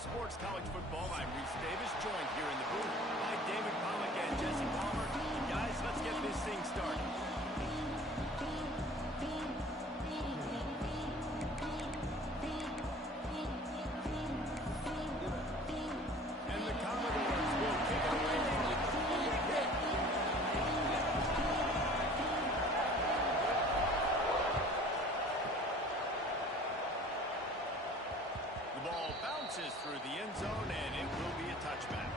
Sports College Football. I'm Reese Davis, joined here in the booth by David Pollack and Jesse Palmer. And guys, let's get this thing started. And the Commodores will kick it away from the ball bounces through the end zone, and it will be a touchback.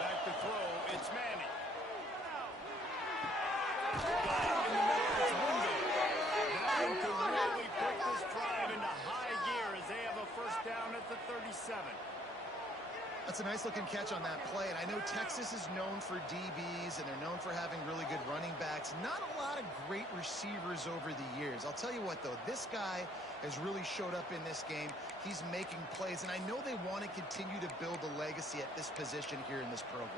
Back to throw, it's Manning. Back in the middle, it's Wingate. That one could really put this drive into high gear as they have a first down at the 37. That's a nice-looking catch on that play, and I know Texas is known for DBs, and they're known for having really good running backs. Not a lot of great receivers over the years. I'll tell you what, though, this guy has really showed up in this game. He's making plays, and I know they want to continue to build a legacy at this position here in this program.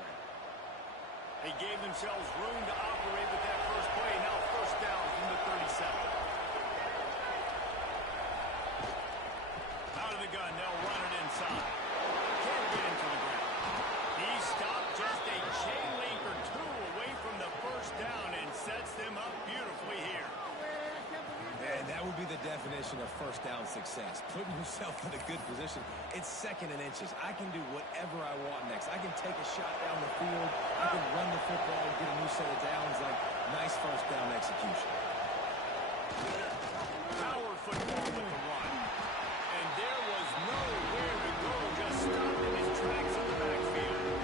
They gave themselves room to operate with that first play. Now first down from the 37. Out of the gun, they'll run it inside. Can't get into the ground. He stopped just a chain link or two away from the first down and sets them up beautifully here. And that would be the definition of first down success. Putting yourself in a good position. It's second and inches. I can do whatever I want next. I can take a shot down the field. I can run the football and get a new set of downs. Like, nice first down execution. Power football with the run. And there was nowhere to go. Just stopped in his tracks in the backfield.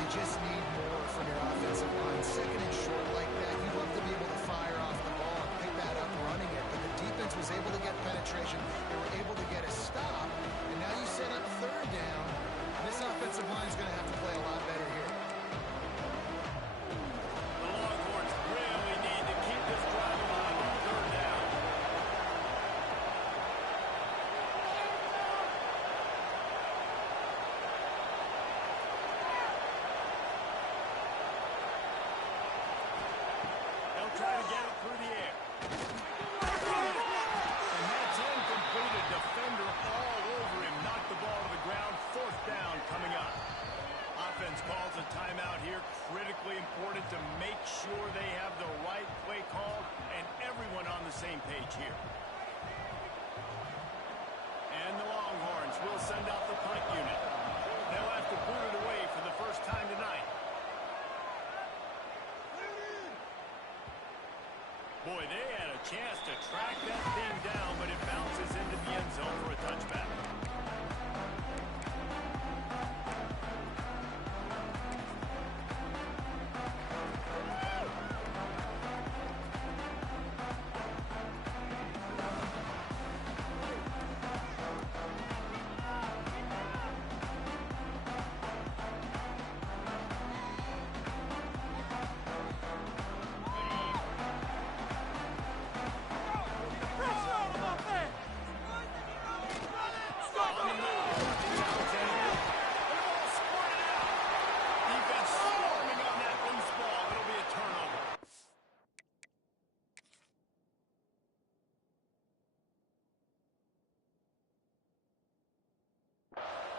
You just need more from your offensive line. Second and short like that, you'd love to be able to fire off the ball and pick that up running it. But the defense was able to get penetration. They were able to get a stop. And now you set up third down. And this offensive line is going to have to play a lot better here. The Longhorns really need to keep this drive alive on third down. They'll try to get it through the air. And that's incomplete. A defender all over him. Knocked the ball to the ground. Fourth down coming up. Offense calls a timeout here. Critically important to make sure they have the right play call and everyone on the same page here. And the Longhorns will send out the punt unit. They'll have to boot it away for the first time tonight. Boy, they had a chance to track that thing down, but it bounces into the end zone for a touchback.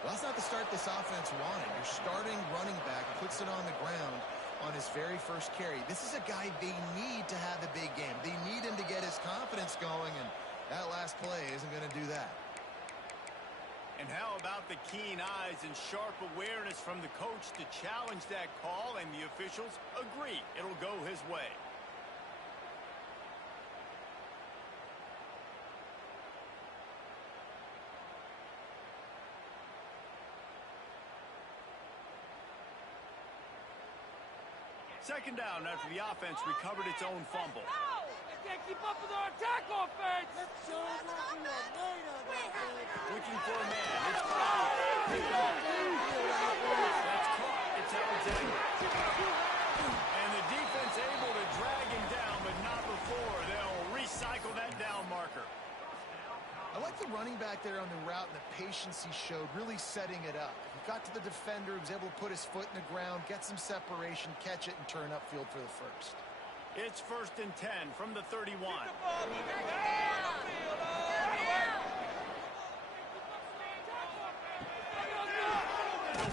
Well, that's not the start this offense wanted. Your starting running back puts it on the ground on his very first carry. This is a guy they need to have a big game. They need him to get his confidence going, and that last play isn't going to do that. And how about the keen eyes and sharp awareness from the coach to challenge that call, and the officials agree it'll go his way. Second down after the offense recovered its own fumble. They can't keep up with our attack offense. Looking for a man. It's caught. That's caught. It's Alexander. And the defense able to drag him down, but not before. They'll recycle that down marker. I like the running back there on the route and the patience he showed, really setting it up. He got to the defender, was able to put his foot in the ground, get some separation, catch it, and turn upfield for the first. It's 1st and 10 from the 31. The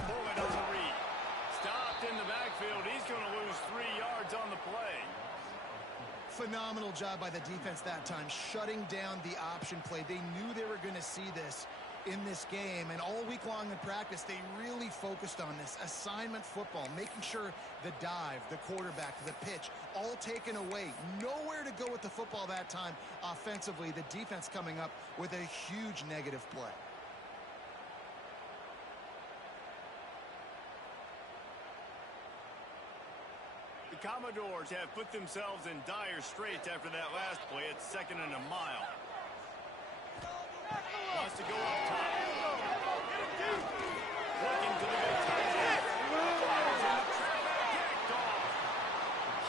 bullet on the read. Stopped in the backfield. He's going to lose 3 yards on the play. Phenomenal job by the defense that time, shutting down the option play. They knew they were going to see this in this game, and all week long in practice, they really focused on this assignment football, making sure the dive, the quarterback, the pitch, all taken away. Nowhere to go with the football that time offensively. The defense coming up with a huge negative play. The Commodores have put themselves in dire straits after that last play. It's 2nd and a mile. Wants to go up top. Looking to the big tight end.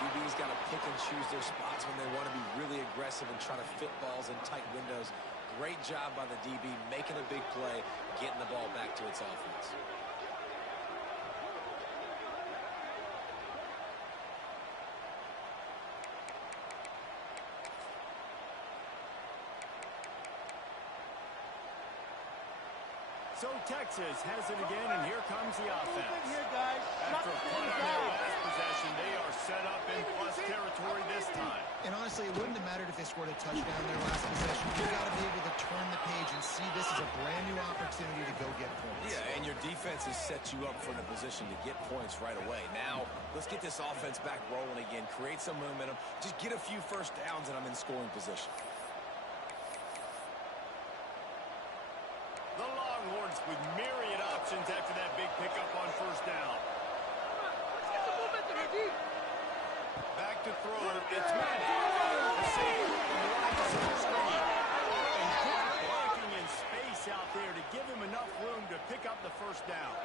QB's got to pick and choose their spots when they want to be really aggressive and try to fit balls in tight windows. Great job by the DB making a big play, getting the ball back to its offense. So Texas has it again, and here comes the offense. Here, guys. After a punt on their last possession, they are set up in plus territory this time. And honestly, it wouldn't have mattered if they scored a touchdown their last possession. You've got to be able to turn the page and see this as a brand new opportunity to go get points. Yeah, and your defense has set you up for the position to get points right away. Now, let's get this offense back rolling again, create some momentum, just get a few first downs, and I'm in scoring position. The Longhorns with myriad options after that big pickup on 1st down. Back to throw. It's Manning. The safety rises on the screen. And good blocking in space out there to give him enough room to pick up the 1st down.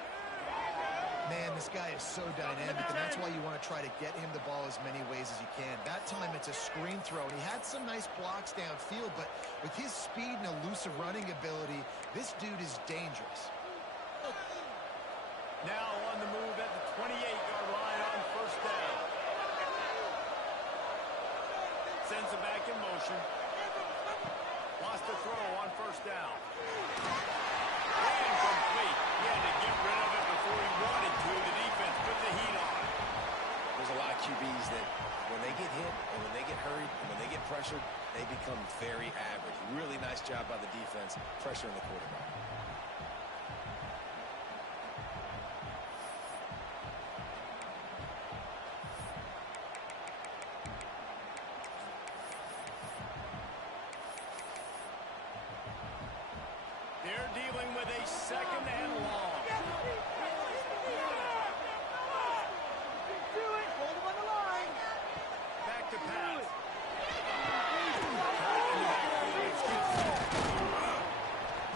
Man, this guy is so dynamic, and that's why you want to try to get him the ball as many ways as you can. That time, it's a screen throw, and he had some nice blocks downfield, but with his speed and elusive running ability, this dude is dangerous. Now on the move at the 28-yard line on 1st down. Sends it back in motion. Lost the throw on 1st down. Incomplete. He had to get rid of it before he wanted to. The defense put the heat on. There's a lot of QBs that when they get hit and when they get hurried and when they get pressured, they become very average. Really nice job by the defense pressuring the quarterback. They're dealing with a 2nd and long. Back to pass.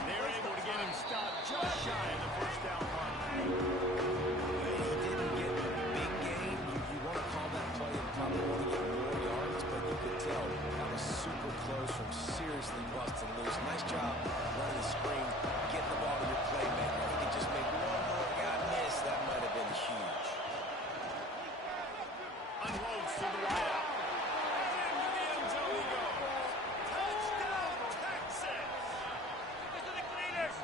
They're able to get him stopped just shy of the 1st down run. He didn't get a big gain. You want to call that play and probably want to get more yards, but you could tell that was super close from seriously busting loose. Nice job running the screen, getting the ball to your playmaker. If he could just make one more guy miss, that might have been huge. Unloads to the right. Into the end zone he goes. Touchdown, Texas! This is the cleaners.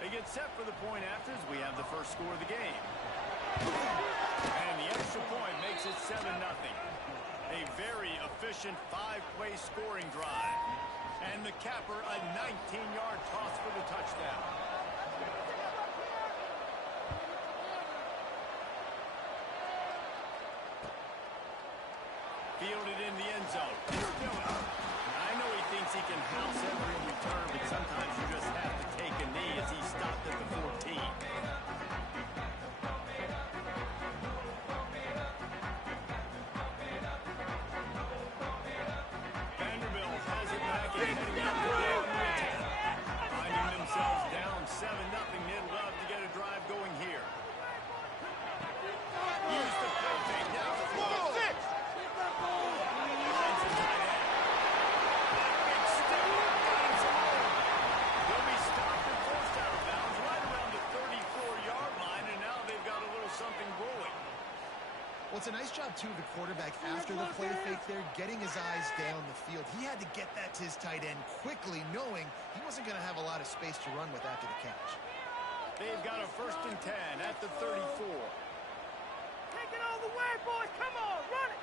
They get set for the point after as we have the first score of the game. And the extra point makes it 7-0. A very efficient 5-play scoring drive. And the capper, a 19-yard toss for the touchdown. Fielded in the end zone. Still up. I know he thinks he can house every return, but sometimes you just have to take a knee as he stopped at the 14. Vanderbilt has it back and heading up to the attack. Finding themselves down 7-0. They'd love to get a drive going here. Use the play fake down the floor. Finds the tight end. Big step up, got him some room. They'll be stopped and forced out of bounds right around the 34-yard line, and now they've got a little something brewing. Well, it's a nice job, too, of the quarterback after the play fake there, getting his eyes down the field. He had to get that to his tight end quickly, knowing he wasn't going to have a lot of space to run with after the catch. They've got a 1st and 10 at the 34. Take it all the way, boys. Come on, run it.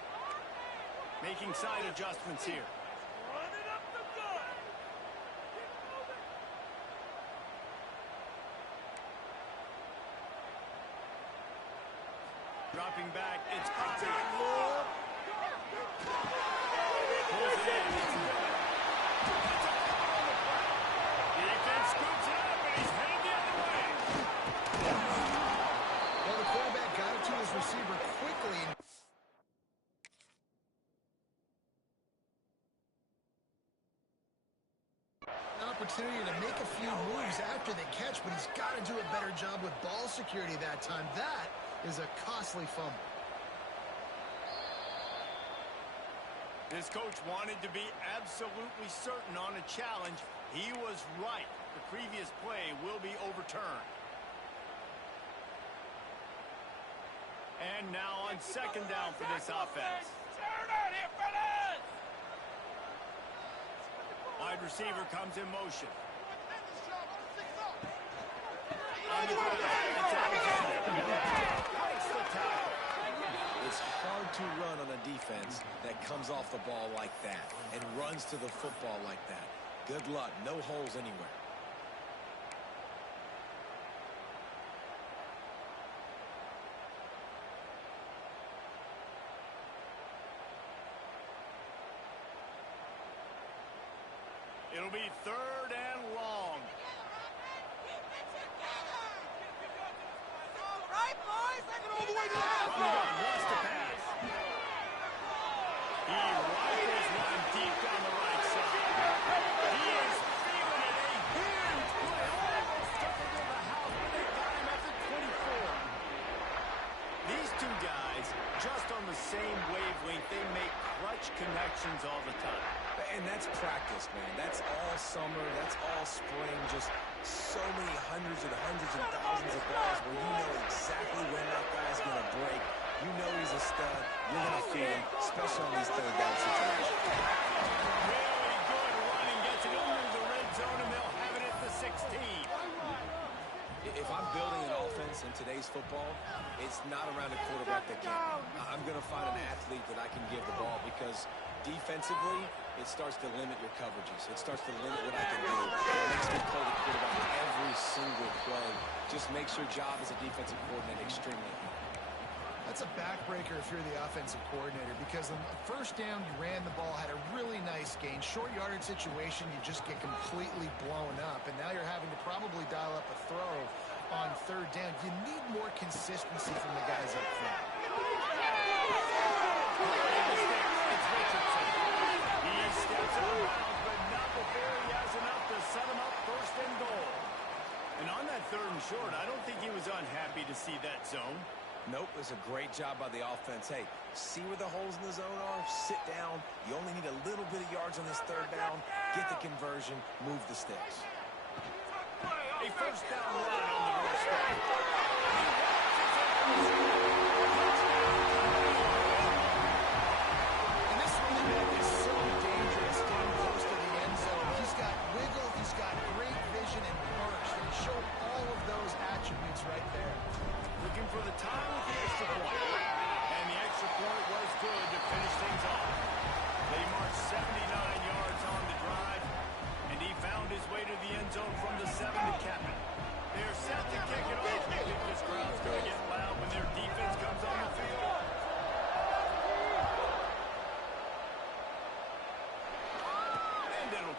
Making side adjustments here. Run it up the gut. Dropping back, it's Cotter. Pulls it in, it's good. That's a hole on the play. Defense scoops it up, and he's headed the other way. Well, the quarterback got it to his receiver quickly. An opportunity to make a few moves after the catch, but he's got to do a better job with ball security that time. That is a costly fumble. This coach wanted to be absolutely certain on a challenge. He was right. The previous play will be overturned. And now on 2nd down for this offense. Turn out here, fellas. Wide receiver comes in motion. On the ground, it's Alexander. Breaks the tackle. It's hard to run on a defense that comes off the ball like that and runs to the football like that. Good luck. No holes anywhere. It'll be 3rd and long. Right, boys. Take it all the way to the house. From the gun, wants to pass. He rifles one deep down the right side. He is feeling it. A huge play. Almost took it to the house, but they got him at the 24. These two guys, just on the same wavelength, they make clutch connections all the time. And that's practice, man. That's all summer. That's all spring. Just so many hundreds and thousands of balls where you know exactly when that guy's going to break. You know he's a stud. You're going to feed him, especially on these 3rd down situations. Really good running. Gets it under the red zone, and they'll have it at the 16. If I'm building an offense in today's football, it's not around a quarterback that can. I'm going to find an athlete that I can give the ball because defensively, it starts to limit your coverages. It starts to limit what I can do. It makes me play the quarterback every single play. Just makes your job as a defensive coordinator extremely hard. That's a backbreaker if you're the offensive coordinator, because on the 1st down, you ran the ball, had a really nice gain. Short yardage situation, you just get completely blown up, and now you're having to probably dial up a throw on 3rd down. You need more consistency from the guys up front. He steps out of bounds, but not before he has enough to set him up 1st and goal. And on that 3rd and short, I don't think he was unhappy to see that zone. Nope, it was a great job by the offense. Hey, see where the holes in the zone are? Sit down. You only need a little bit of yards on this 3rd down. Get the conversion. Move the sticks. A 1st down run on the doorstep. And this running back is so dangerous down close to the end zone. He's got wiggle, he's got great vision and burst, and he showed all of those attributes right there. Looking for the time with the extra point. And the extra point was good to finish things off. They marched 79 yards on the drive, and he found his way to the end zone from the 7 to cap it. They're set to kick it off. You think this crowd's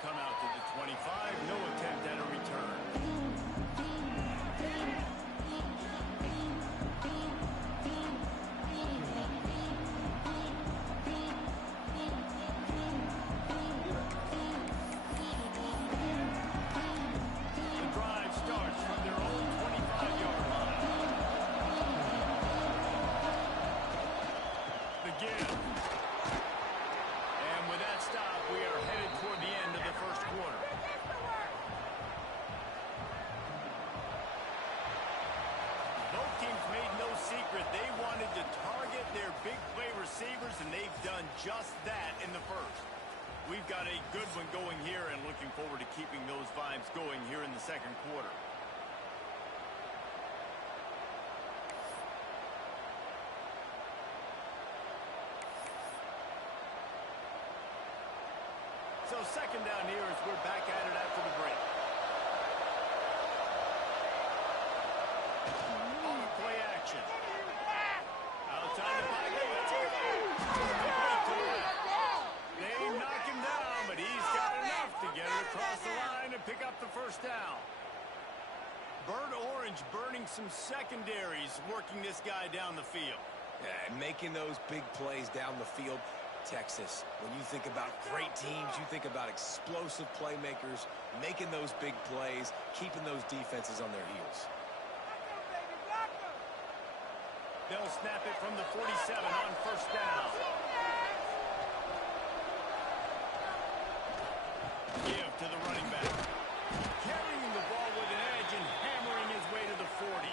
They'll come out to the 25. No attempt at a return. The drive starts from their own 25-yard line. The give. And with that stop, we are headed toward the end of the first quarter. Both teams made no secret they wanted to target their big play receivers, and they've done just that in the first. We've got a good one going here and looking forward to keeping those vibes going here in the second quarter. So second down here as we're back at it after the break. Off play action. Outside the pocket. They knock him down, but he's got enough to get it across the line and pick up the first down. Burnt Orange burning some secondaries, working this guy down the field. Yeah, and making those big plays down the field. Texas, when you think about great teams, you think about explosive playmakers, making those big plays, keeping those defenses on their heels. They'll snap it from the 47 on first down. Give to the running back. Carrying the ball with an edge and hammering his way to the 40.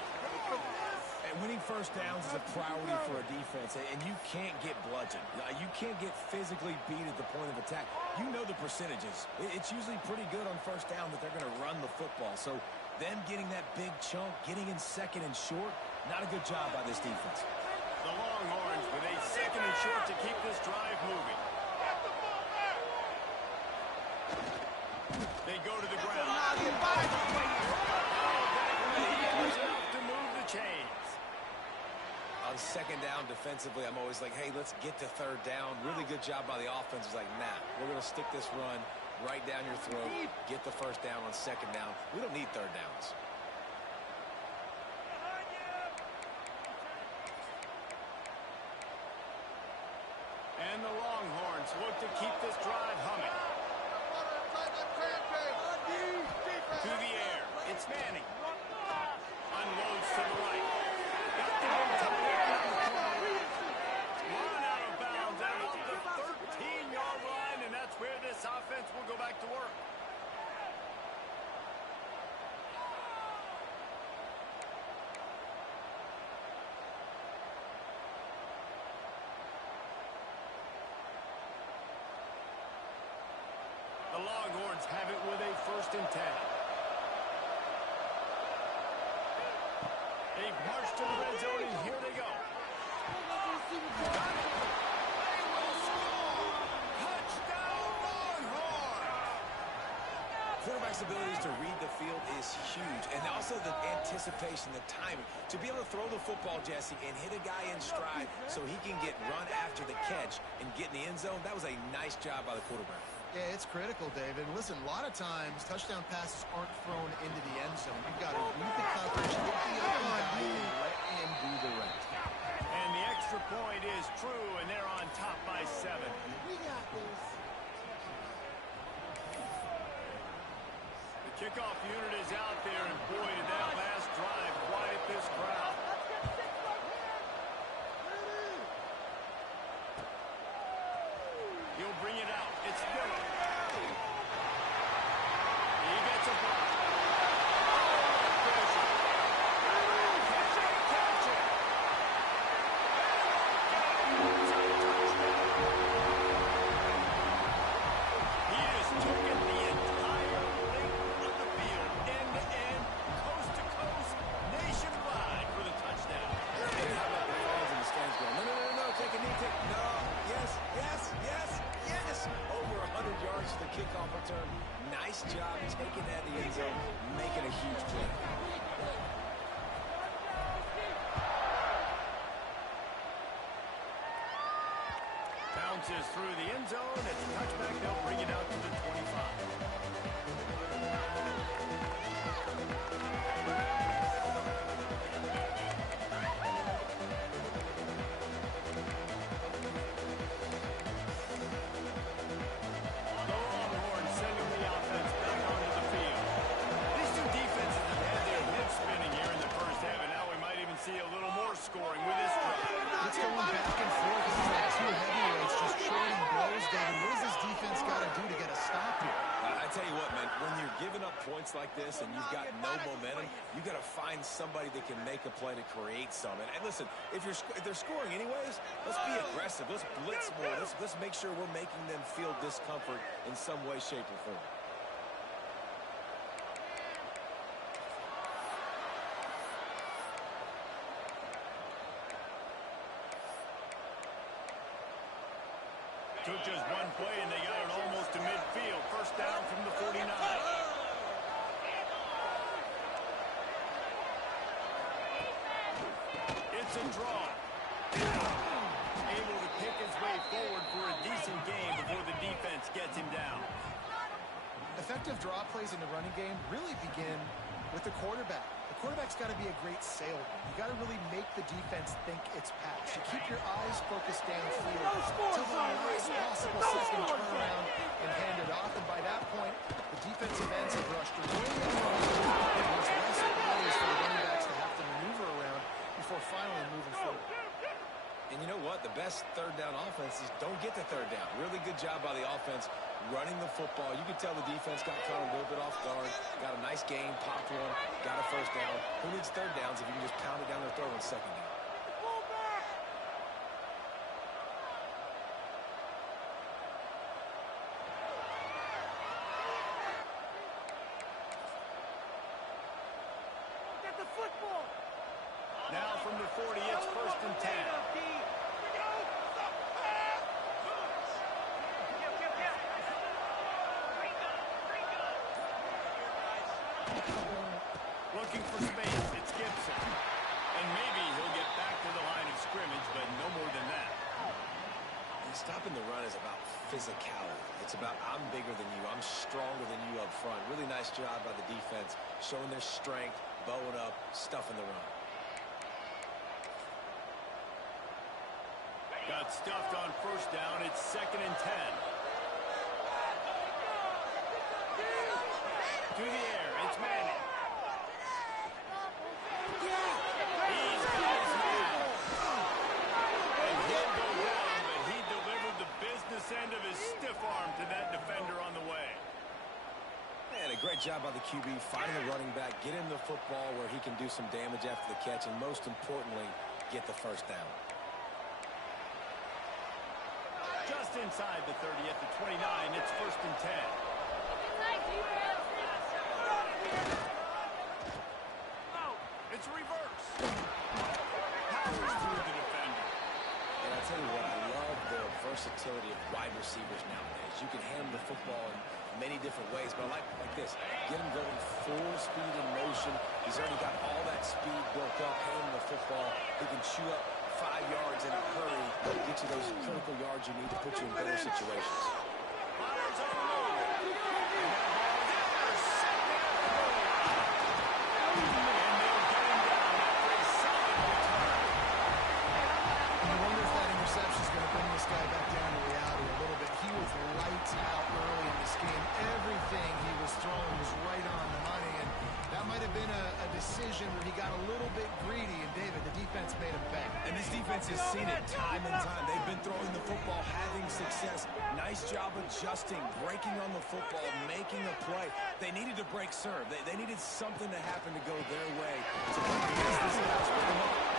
And winning first downs is a priority for a defense, and you can't get bludgeoned. You can't get physically beat at the point of attack. You know the percentages. It's usually pretty good on first down that they're going to run the football. So them getting that big chunk, getting in second and short, not a good job by this defense. The Longhorns with a second and short to keep this drive moving. They go to the ground. He was enough to move the chains. On second down defensively, I'm always like, hey, let's get to third down. Really good job by the offense. It's like, nah, we're going to stick this run right down your throat, get the first down on second down. We don't need third downs. And the Longhorns look to keep this drive humming. To the air. It's Manning. Unloads to the right. Got the run out of bounds out of the 13-yard line, and that's where this offense will go back to work. The Longhorns have it with a 1st and 10. They've marched to the red zone, and here they go. Touchdown, Longhorns! Quarterback's abilities to read the field is huge, and also the anticipation, the timing. To be able to throw the football, Jesse, and hit a guy in stride so he can get run after the catch and get in the end zone, that was a nice job by the quarterback. Yeah, it's critical, David. Listen, a lot of times, touchdown passes aren't thrown into the end zone. You've got to read the coverage, hit the open guy, and let him do the rest. And the extra point is true, and they're on top by 7. We got this. The kickoff unit is out there, and boy, did that last drive quiet this crowd. He'll bring it out. It's Miller. He gets a block. Catch it. He has taken the entire length of the field, end-to-end, coast-to-coast, nationwide for the touchdown. And how about the fans in the stands going, no, take a knee, no, yes. Over 100 yards bounces through the end zone. It's a touchback. They'll bring it out to the 25. See a little more scoring with this drive. It's going back and forth. It's like two heavyweights just trading blows, David. What does this defense got to do to get a stop here? I tell you what, man, when you're giving up points like this and you've got no momentum, you got to find somebody that can make a play to create some. And listen, if they're scoring anyways, let's be aggressive. Let's blitz more. Let's make sure we're making them feel discomfort in some way, shape, or form. Took just one play, and they got it almost to midfield. First down from the 49. It's a draw. Able to pick his way forward for a decent game before the defense gets him down. Effective draw plays in the running game really begin with the quarterback. The quarterback's got to be a great salesman. You got to really make the defense think it's pass. You keep your eyes focused downfield until the last possible second turnaround and hand it off. And by that point, the defensive ends have rushed away. There's less plays for the running backs to have to maneuver around before finally moving forward. And you know what? The best third down offenses don't get the third down. Really good job by the offense running the football. You can tell the defense got caught a little bit off guard. Got a nice game, popped one, got a first down. Who needs third downs if you can just pound it down their throat on second down? Get the football. Now from the 40, it's first and 10. Looking for space, it's Gibson. And maybe he'll get back to the line of scrimmage, but no more than that. And stopping the run is about physicality. It's about I'm bigger than you, I'm stronger than you up front. Really nice job by the defense, showing their strength, bowing up, stuffing the run. Got stuffed on first down, it's second and 10. To the air, it's Manning. He's got his man. And he'll go down, but he delivered the business end of his stiff arm to that defender on the way. And a great job by the QB, finding the running back, get him the football where he can do some damage after the catch, and most importantly, get the first down. Just inside the 30 at the 29, it's first and 10. It's reverse. Powers through the defender. And I tell you what, I love the versatility of wide receivers nowadays. You can hand them the football in many different ways, but I like this. Get him going full speed in motion. He's already got all that speed built up, hand him the football. He can chew up 5 yards in a hurry, get you those critical yards you need to put you in better situations. Fires on the move. And that ball is intercepted at the goal line. And they'll get him down after a solid return. And I wonder if that interception is going to bring this guy back down to reality a little bit. He was lights out early in this game. Everything he was throwing was right on the money, and that might have been a decision where he got a little bit greedy, and David, the defense made him pay. And this defense has seen it time and time. They've been throwing the football, having success. Nice job adjusting, breaking on the football, making a play. They needed to break serve. They needed something to happen to go their way to put the business out.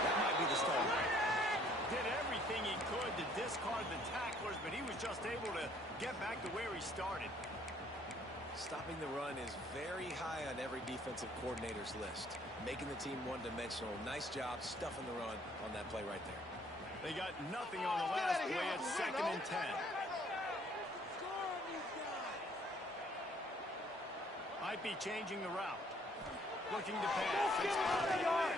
That might be the start. Did everything he could to discard the tacklers, but he was just able to get back to where he started. Stopping the run is very high on every defensive coordinator's list. Making the team one-dimensional. Nice job stuffing the run on that play right there. They got nothing on the last play. It's second and 10. Might be changing the route. Looking to pass. It's Bobby. That's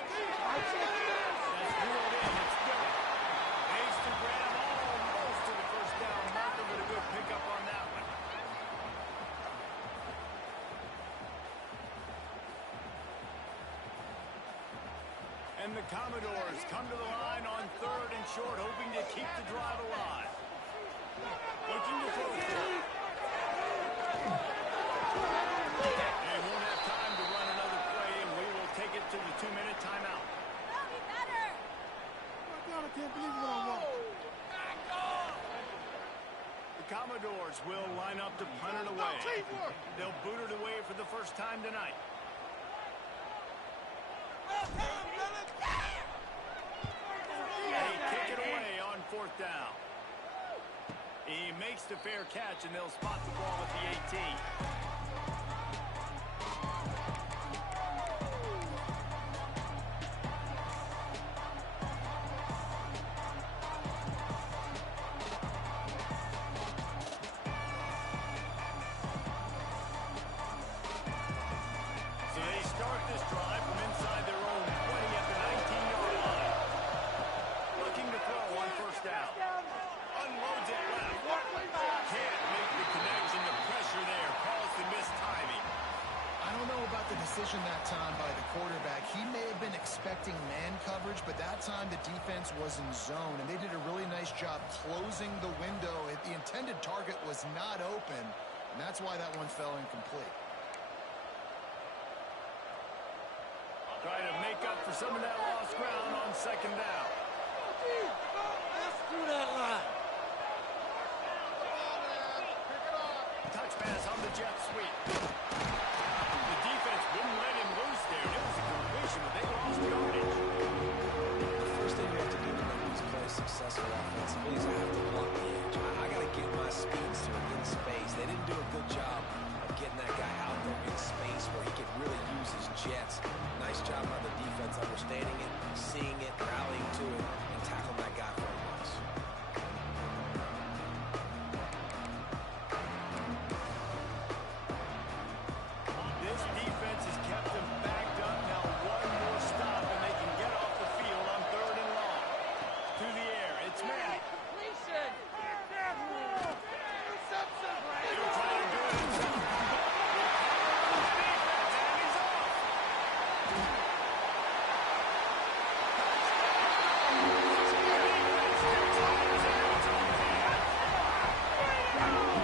ruled in. It's good. Ace to grab almost to the first down the Commodores come to the line on 3rd and short, hoping to keep the drive alive. Looking to throw for it. They won't have time to run another play, and we will take it to the 2-minute timeout. I can't believe what I want. The Commodores will line up to punt it away. They'll boot it away for the first time tonight. They kick it away on 4th down. He makes the fair catch, and they'll spot the ball at the 18. So they start this drive from inside their own 20 at the 19-yard line. Looking to throw on 1st down. Unloads it left. Can't make the connection. The pressure there calls the missed timing. I don't know about the decision that time by the quarterback. He may have been expecting man coverage, but that time the defense was in zone, and they did a really nice job closing the window. The intended target was not open, and that's why that one fell incomplete. Trying to make up for some of that lost ground on 2nd down. Let's do that line. Touch pass on the jet sweep. The defense wouldn't let him loose there. It was a completion, but they lost yardage. The first thing you have to do to make these plays successful offensively is I have to block the edge. I got to get my speedster in space. They didn't do a good job of getting that guy out there in space where he could really use his jets. Nice job by the defense understanding it, seeing it, rallying to it, and tackling that guy for a loss. This defense has kept them backed up. Now one more stop, and they can get off the field on 3rd and long. To the air, it's Manning. Completion. Interception. He'll try to do it himself. And he's off.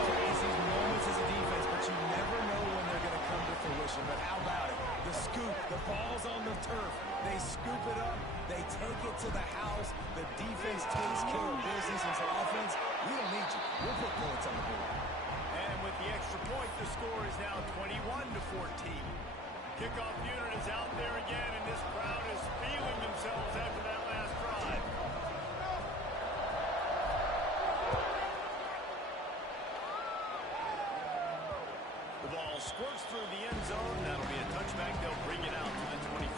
Plays these moments as a defense, but you never know when they're going to come to fruition. But how about it? The scoop, the ball's on the turf. They scoop it up. They take it to the house. The defense takes care of business. And so offense, we don't need you. We'll put points on the board. And with the extra point, the score is now 21-14. Kickoff unit is out there again, and this crowd is feeling themselves after that last drive. The ball squirts through the end zone. That'll be a touchback. They'll bring it out to the 25.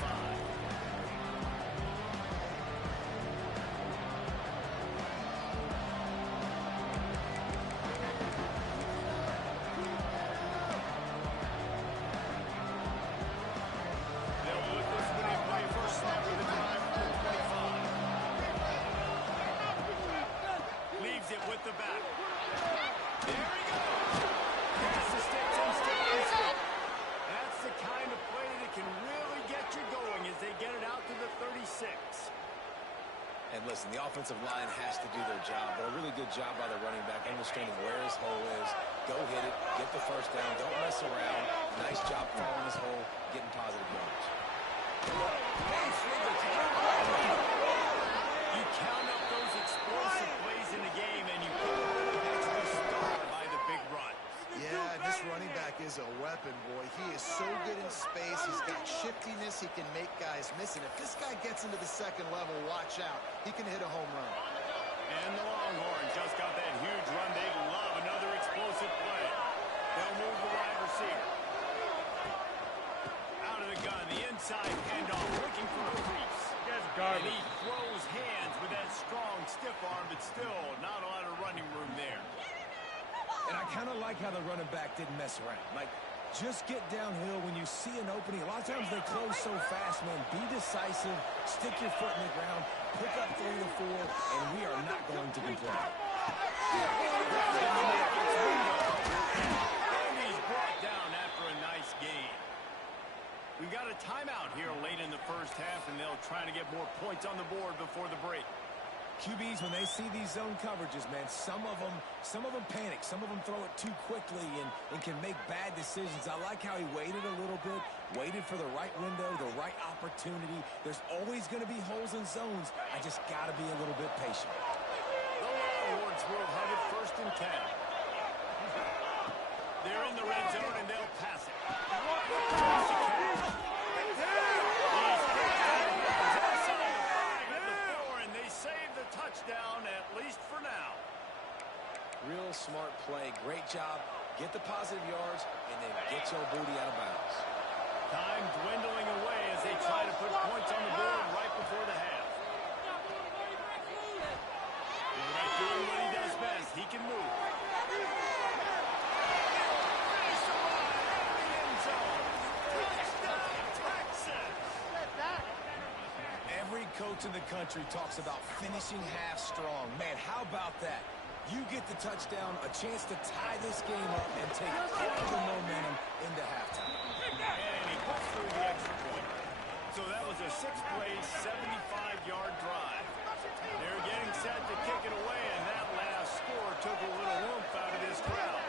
They'll put this one in play for a stop with the drive from the 25. Leaves it with the back. There he goes. Pass the sticks and stays. That's the kind of play that can really get you going as they get it out to the 36. And listen, the offensive line has to do their job, but a really good job by the running back, understanding where his hole is. Go hit it, get the first down, don't mess around. Nice job following his hole, getting positive yards. You count up those explosive plays in the game, and you put the extra star by the big run. Yeah, this running back is a weapon, boy. He is so good in space. He's got shiftiness. He can make guys miss. And if this guy gets into the 2nd level, watch out. He can hit a home run. And the Longhorns just got that huge run. They love another explosive play. They'll move the wide receiver. Out of the gun, the inside handoff, looking for the crease. And he throws hands with that strong, stiff arm, but still not a lot of running room there. And I kind of like how the running back didn't mess around. Like, just get downhill when you see an opening. A lot of times they close so fast, man. Be decisive, stick your foot in the ground, pick up 3 to 4, and we are not going to complain. And he's brought down after a nice gain. We've got a timeout here late in the first half, and they'll try to get more QBs, when they see these zone coverages, man, some of them panic. Some of them throw it too quickly and can make bad decisions. I like how he waited a little bit, waited for the right window, the right opportunity. There's always going to be holes in zones. I just got to be a little bit patient. The Longhorns will have it 1st and 10. They're in the red zone, and they'll pass it. Touchdown, at least for now. Real smart play. Great job. Get the positive yards, and then get your booty out of bounds. Time dwindling away as they try to put points on the board right before the half. Right, doing what he does best. He can move. Every coach in the country talks about finishing half strong. Man, how about that? You get the touchdown, a chance to tie this game up and take all of the momentum into halftime. And he puts through the extra point. So that was a 6-play, 75-yard drive. They're getting set to kick it away, and that last score took a little oomph out of this crowd.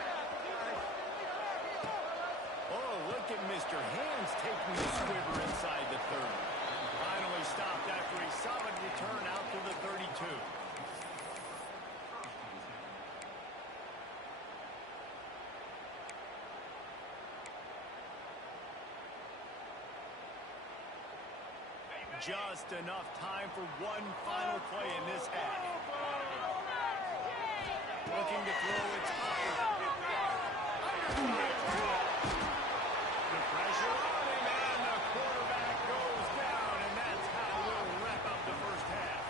Oh, look at Mr. Hands taking the squiver inside the 30. Finally stopped after a solid return out to the 32. Just enough time for one final play in this half. Looking to throw it high. The pressure on him, and the quarterback goes down, and that's how we'll wrap up the first half.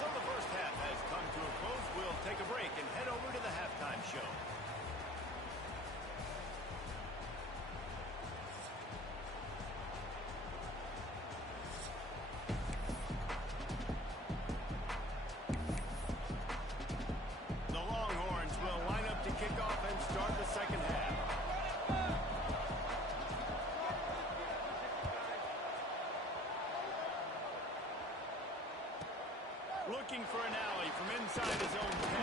So the first half has come to a close. We'll take a break and head over to the halftime show. Looking for an alley from inside his own 10.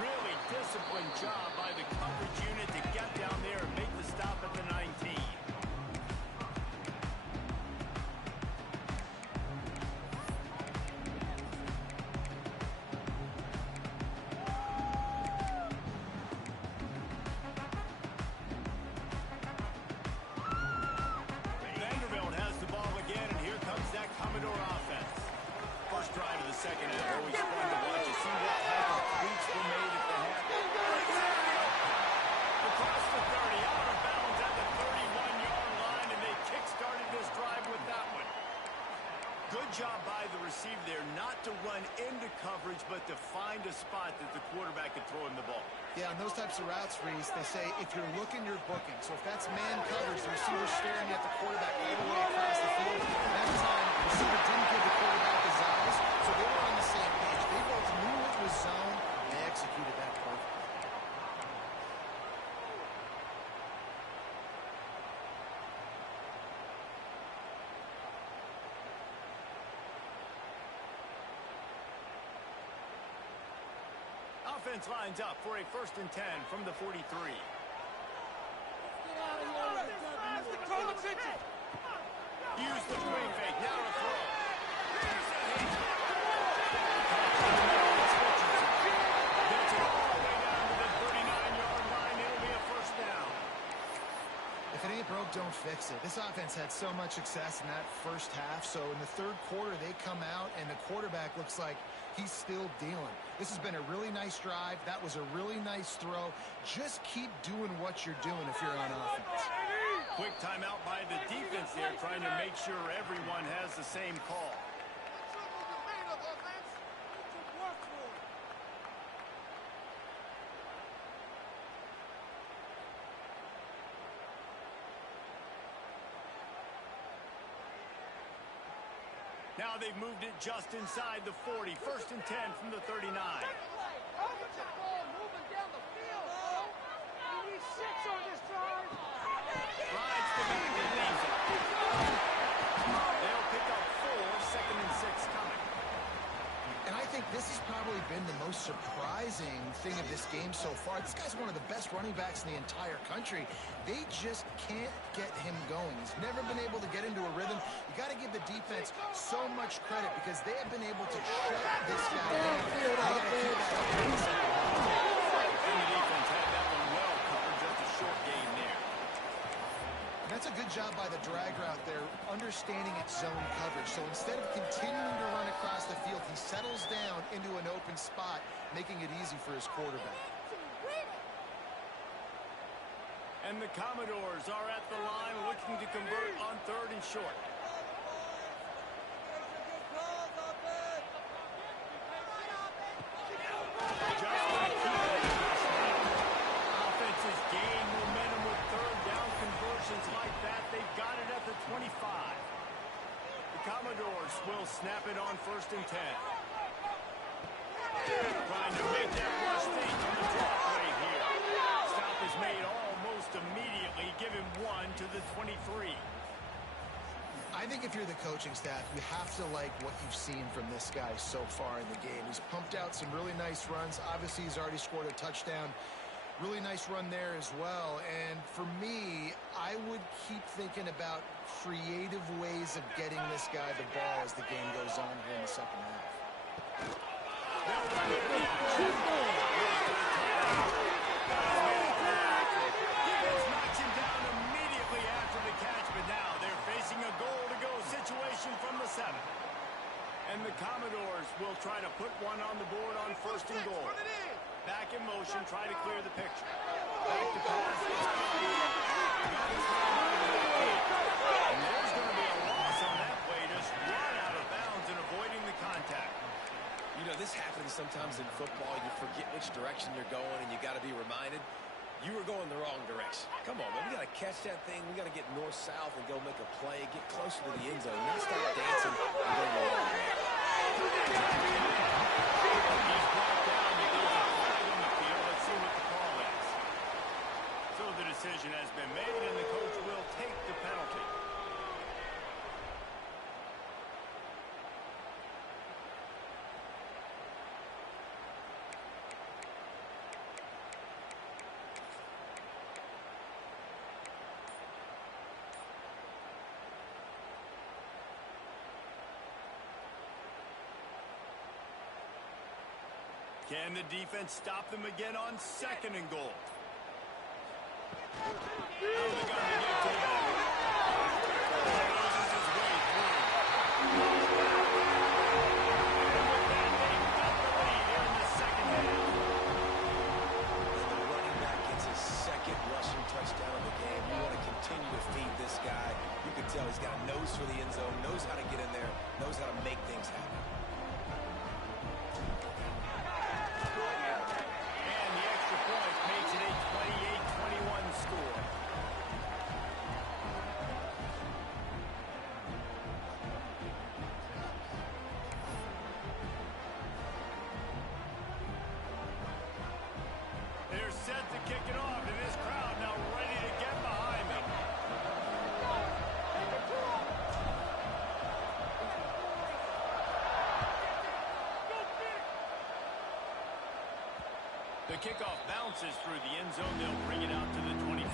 Really disciplined job by the coverage unit to get down there and make the stop at the 19. Vanderbilt has the ball again, and here comes that Commodore offense. First drive of the second half, always fun to watch. You see what type of tweaks were made at the half. Across the 30, out of bounds at the 31-yard line, and they kick-started this drive with that one. Good job by the receiver there, not to run into coverage, but to find a spot that the quarterback could throw him the ball. Yeah, on those types of routes, Reese, they say if you're looking, you're booking. So if that's man coverage, the receiver's staring at the quarterback all the way across the field. That time, the receiver didn't give the quarterback his eyes, so they were on the same page. They both knew it was zone, and they executed that perfectly. Offense lines up for a 1st and 10 from the 43. Use the screen fake. Now to throw. Gets it all the way down to the 39-yard line. It'll be a 1st down. If it ain't broke, don't fix it. This offense had so much success in that first half, so in the third quarter, they come out, and the quarterback looks like he's still dealing. This has been a really nice drive. That was a really nice throw. Just keep doing what you're doing if you're on offense. Quick timeout by the defense there, trying to make sure everyone has the same call. Now they've moved it just inside the 40. 1st and 10 from the 39. Rides the back and leaves it. They'll pick up 4, 2nd and 6 coming. And I think this has probably been the most surprising thing of this game so far. This guy's one of the best running backs in the entire country. They just can't get him going. He's never been able to get into a rhythm. You got to give the defense so much credit because they have been able to shut this guy down. They got to keep that up in the second half. And the defense had that one well covered, just a short gain there. That's a good job by the drag route there, understanding its zone coverage. So instead of continuing to run across the field, he settles down into an open spot, making it easy for his quarterback. And the Commodores are at the line looking to convert on 3rd and short. Offenses gain momentum with 3rd down conversions like that. They've got it at the 25. The Commodores will snap it on 1st and 10. Trying to make that rush feed from the draw play here. Stop is made almost immediately. Give him 1 to the 23. I think if you're the coaching staff, you have to like what you've seen from this guy so far in the game. He's pumped out some really nice runs. Obviously, he's already scored a touchdown. Really nice run there as well. And for me, I would keep thinking about creative ways of getting this guy the ball as the game goes on here in the second half. Knocks him down immediately after the catch, but now they're facing a goal-to-go situation from the 7. And the Commodores will try to put one on the board on 1st and goal. Back in motion, try to clear the picture. Back to pass. And there's going to be a loss on that play. Just run out of bounds and avoiding the contact. You know, this happens sometimes in football. You forget which direction you're going, and you got to be reminded you were going the wrong direction. Come on, man. We got to catch that thing. We got to get north-south and go make a play, get closer to the end zone, not start dancing and going the wrong way. He's brought down. There's a flag on the field. Let's see what the call is. So the decision has been made, and the coach will take the penalty. Can the defense stop them again on 2nd and goal? How are they going to get to the back? Loses his way through. And with that, they've got the lead here in the second half. The running back gets his 2nd rushing touchdown of the game. You want to continue to feed this guy. You can tell he's got a nose for the end zone, knows how to get in there, knows how to make things happen. Makes it a 28-21 score. They're set to kick it off, and this crowd now ready to get behind them. The kickoff bounces through the end zone. They'll bring it out to the 25.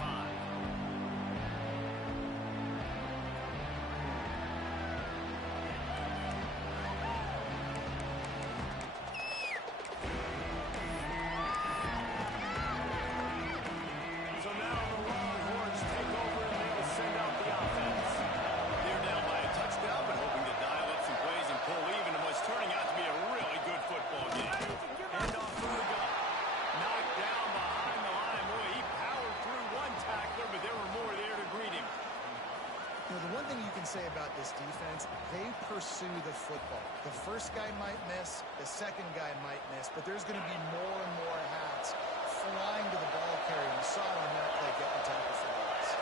So now the Longhorns take over and they'll send out the offense. They're down by a touchdown, but hoping to dial up some plays and pull even in what's turning out to be a really good football game. Handoff from the gun. Knocked down behind the line. Boy, he powered through one tackler, but there were more there to greet him. You know, the one thing you can say about this defense, they pursue the football. The first guy might miss, the second guy might miss, but there's going to be more and more hats flying to the ball carrier. You saw it on that play getting the tackle for loss.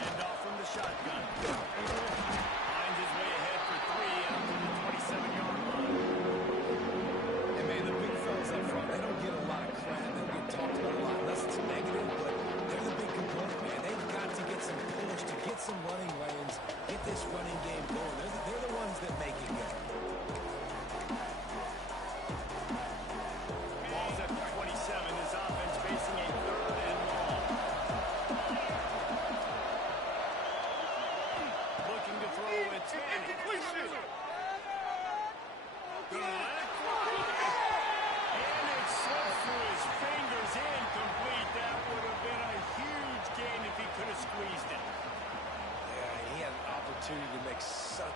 Handoff from the shotgun. Finds his way ahead for 3 out to the 27-yard line. And man, the big fellas up front, they don't get a lot of credit. They don't get talked about a lot unless it's negative, but they're the big component, man. They've got to get some push, to get some running lanes, get this running game going. They're the ones that make it go.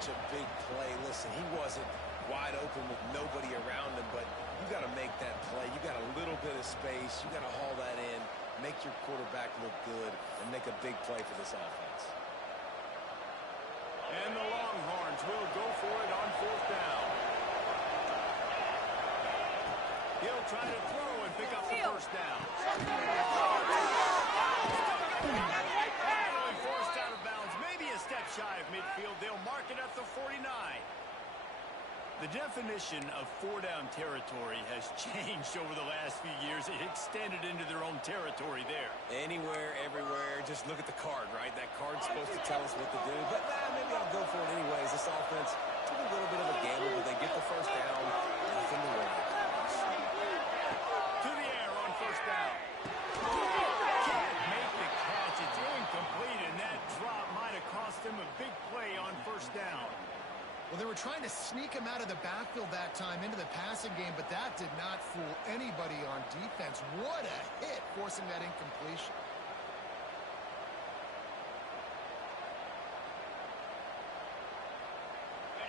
such a big play. Listen, he wasn't wide open with nobody around him, but you got to make that play. You got a little bit of space. You got to haul that in, make your quarterback look good, and make a big play for this offense. And the Longhorns will go for it on 4th down. He'll try to throw and pick up the 1st down. Finally forced out of bounds, maybe a step shy of midfield. They'll mark it at the 49. The definition of 4-down territory has changed over the last few years. It extended into their own territory there. Anywhere, everywhere. Just look at the card, right? That card's supposed to tell us what to do. But maybe I'll go for it anyways. This offense took a little bit of a gamble, but they get the 1st down. Nothing to worry about. To the air on 1st down. Can't make the catch. It's incomplete, and that drop might have cost them a big play on 1st down. Well, they were trying to sneak him out of the backfield that time into the passing game, but that did not fool anybody on defense. What a hit, forcing that incompletion.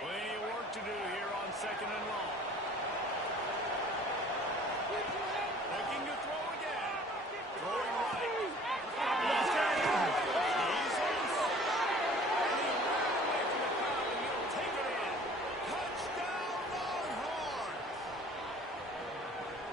Plenty of work to do here on 2nd and long. Looking to throw again. Throwing right. He's got it. He's loose. And he ran away from the crowd, and he'll take it in. Touchdown, Longhorns!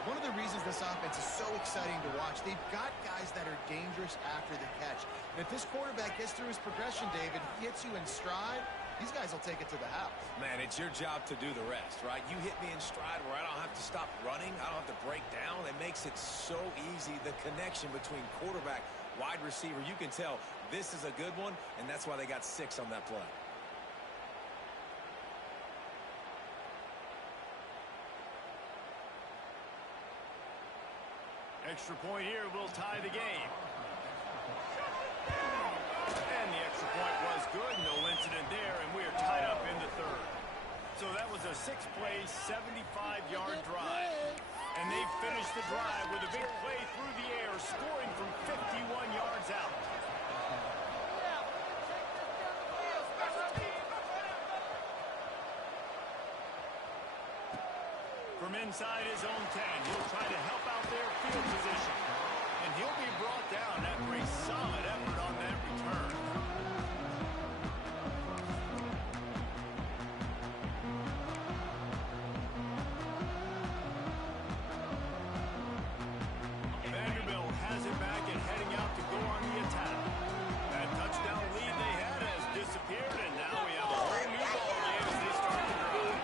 One of the reasons this offense is so exciting to watch, they've got guys that are dangerous after the catch. And if this quarterback gets through his progression, David, hits you in stride, these guys will take it to the house. Man, it's your job to do the rest, right? You hit me in stride where I don't have to stop running. I don't have to break down. It makes it so easy. The connection between quarterback, wide receiver, you can tell this is a good one, and that's why they got 6 on that play. Extra point here will tie the game. And the extra point was good. No incident there, and we are tied up in the 3rd. So that was a 6-play, 75-yard drive. And they finished the drive with a big play through the air, scoring from 51 yards out. From inside his own 10, he'll try to help out their field position. And he'll be brought down after a solid effort on that return. Vanderbilt has it back and heading out to go on the attack. That touchdown lead they had has disappeared, and now we have a whole new ballgame as they start to drive.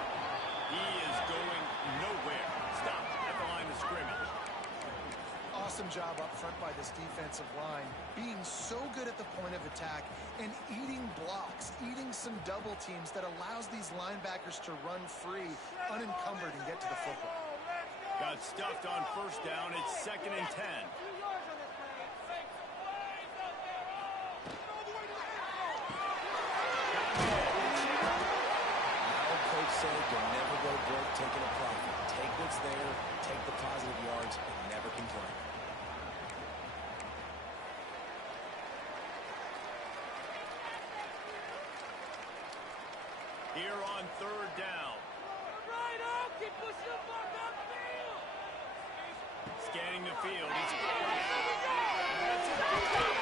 He is going nowhere. Stop at the line of scrimmage. Awesome job up front by this defensive line, being so good at the point of attack and eating blocks, eating some double teams that allows these linebackers to run free, unencumbered, and get to the football. Got stuffed on 1st down. It's 2nd and 10. Coach said you'll never go broke taking a profit. Take what's there, take the positive yards, and never complain. Here on 3rd down. Scanning the field. He's that's it.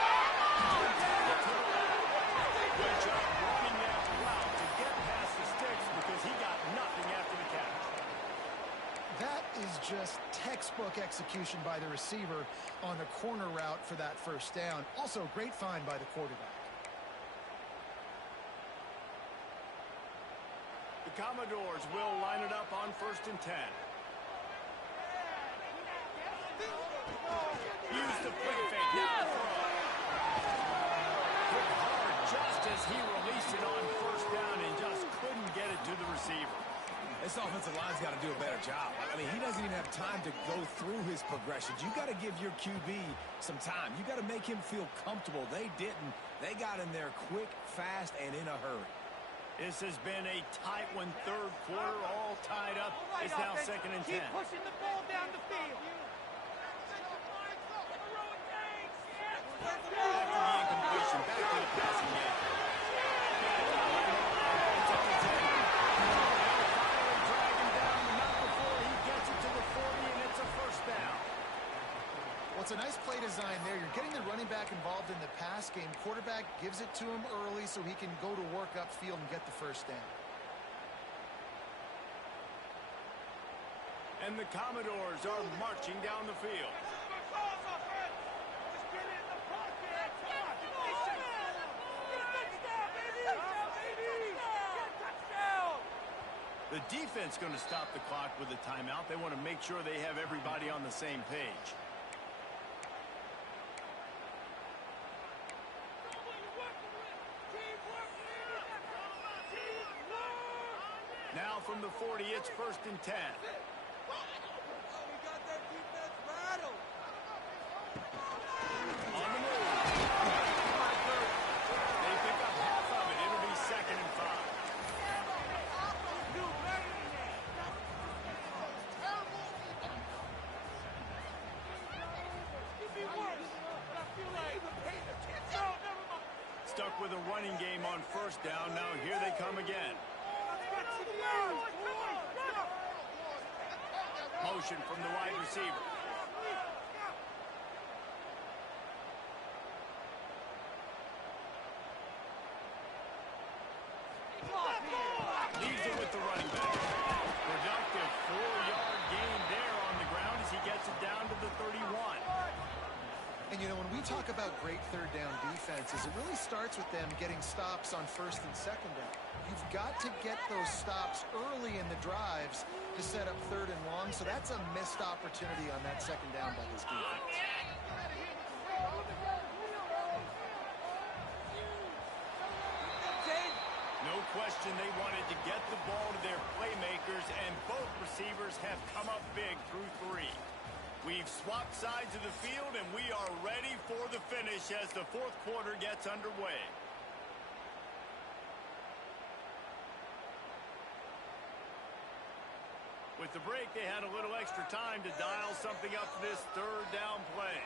Good job running that route to get past the sticks because he got nothing after the catch. That is just textbook execution by the receiver on the corner route for that 1st down. Also, great find by the quarterback. The Commodores will line it up on 1st and 10. Use the quick fake. Now throw. Hit hard just as he released it on 1st down and just couldn't get it to the receiver. This offensive line's got to do a better job. I mean, he doesn't even have time to go through his progressions. You got to give your QB some time. You got to make him feel comfortable. They didn't. They got in there quick, fast, and in a hurry. This has been a tight one. 3rd quarter, all tied up. It's now 2nd and 10. Keep pushing the ball down the field. After the incompletion, back to the passing game. It's on It's a nice play design there. You're getting the running back involved in the pass game. Quarterback gives it to him early so he can go to work upfield and get the first down. And the Commodores are marching down the field. The defense going to stop the clock with a timeout. They want to make sure they have everybody on the same page. Now from the 40, it's 1st and 10. On the move. They pick up half of it. It'll be 2nd and 5. Stuck with a running game on 1st down. Now here they come again. Motion from the wide receiver. Leaves it with the running back. Productive 4-yard gain there on the ground as he gets it down to the 31. And, you know, when we talk about great third down defenses, it really starts with them getting stops on 1st and 2nd down. You've got to get those stops early in the drives to set up 3rd and long, so that's a missed opportunity on that 2nd down by this defense. No question they wanted to get the ball to their playmakers, and both receivers have come up big through 3. We've swapped sides of the field, and we are ready for the finish as the 4th quarter gets underway. With the break, they had a little extra time to dial something up for this 3rd down play.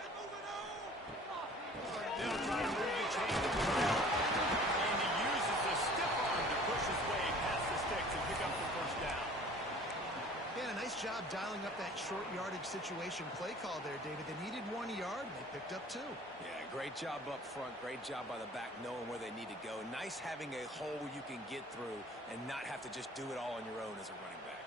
They'll try to move the chain. And he uses the stiff arm to push his way past the sticks and pick up the 1st down. Yeah, a nice job dialing up that short yardage situation play call there, David. They needed 1 yard, and they picked up 2. Yeah, great job up front. Great job by the back knowing where they need to go. Nice having a hole you can get through and not have to just do it all on your own as a running back.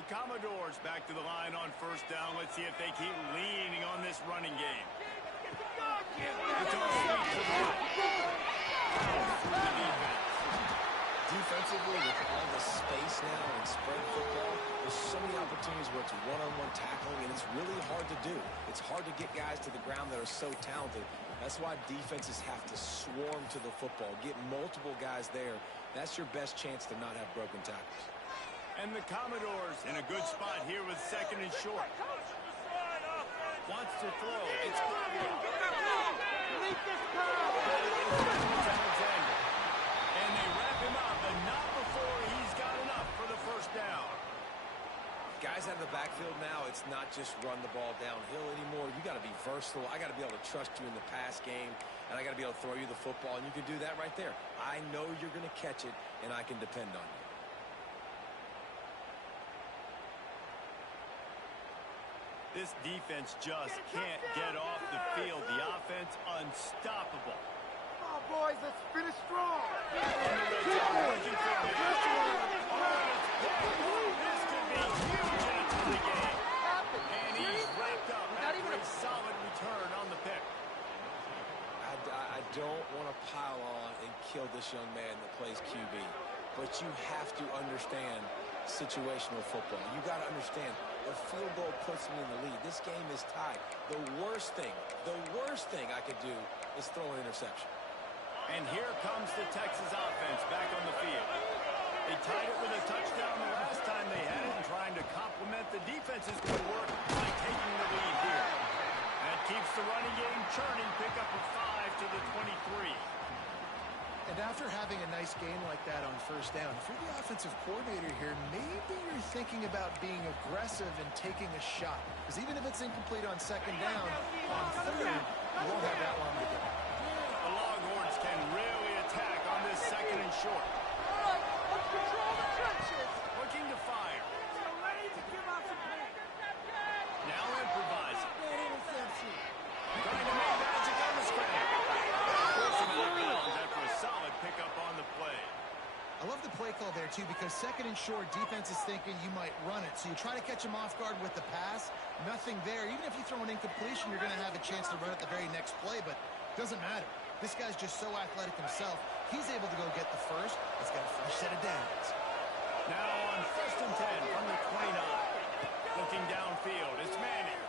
The Commodores back to the line on 1st down. Let's see if they keep leaning on this running game. It's all sweet to the right. The defense. Defensively, with all the space now and spread football, there's so many opportunities where it's one-on-one tackling, and it's really hard to do. It's hard to get guys to the ground that are so talented. That's why defenses have to swarm to the football, get multiple guys there. That's your best chance to not have broken tackles. And the Commodores in a good spot here with 2nd and short. Wants to throw. It's Alexander. And they wrap him up, but not before he's got enough for the 1st down. Guys out of the backfield now, it's not just run the ball downhill anymore. You got to be versatile. I got to be able to trust you in the pass game, and I got to be able to throw you the football, and you can do that right there. I know you're going to catch it, and I can depend on you. This defense just can't get off the field. The offense unstoppable. Come on, boys, let's finish strong. This could be huge in a tie game. And he's wrapped up after a solid return on the pick. I don't want to pile on and kill this young man that plays QB, but you have to understand situational football. You got to understand, a field goal puts me in the lead. This game is tied. The worst thing I could do is throw an interception. And here comes the Texas offense back on the field. They tied it with a touchdown the last time they had it, and trying to complement the defense's good work by taking the lead here. That keeps the running game churning. Pick up a 5 to the 23. And after having a nice game like that on 1st down, if you're the offensive coordinator here, maybe you're thinking about being aggressive and taking a shot. Because even if it's incomplete on 2nd down, on 3rd, you won't have that long to go. The Longhorns can really attack on this 2nd and short. All right, let's control the trenches. Looking to fire. Ready to give out some pain. Now in too, because second and short, defense is thinking you might run it. So you try to catch him off guard with the pass. Nothing there. Even if you throw an incompletion, you're going to have a chance to run it the very next play, but it doesn't matter. This guy's just so athletic himself. He's able to go get the first. He's got a fresh set of downs. Now on 1st and 10 from the 29. Looking downfield, it's Manning.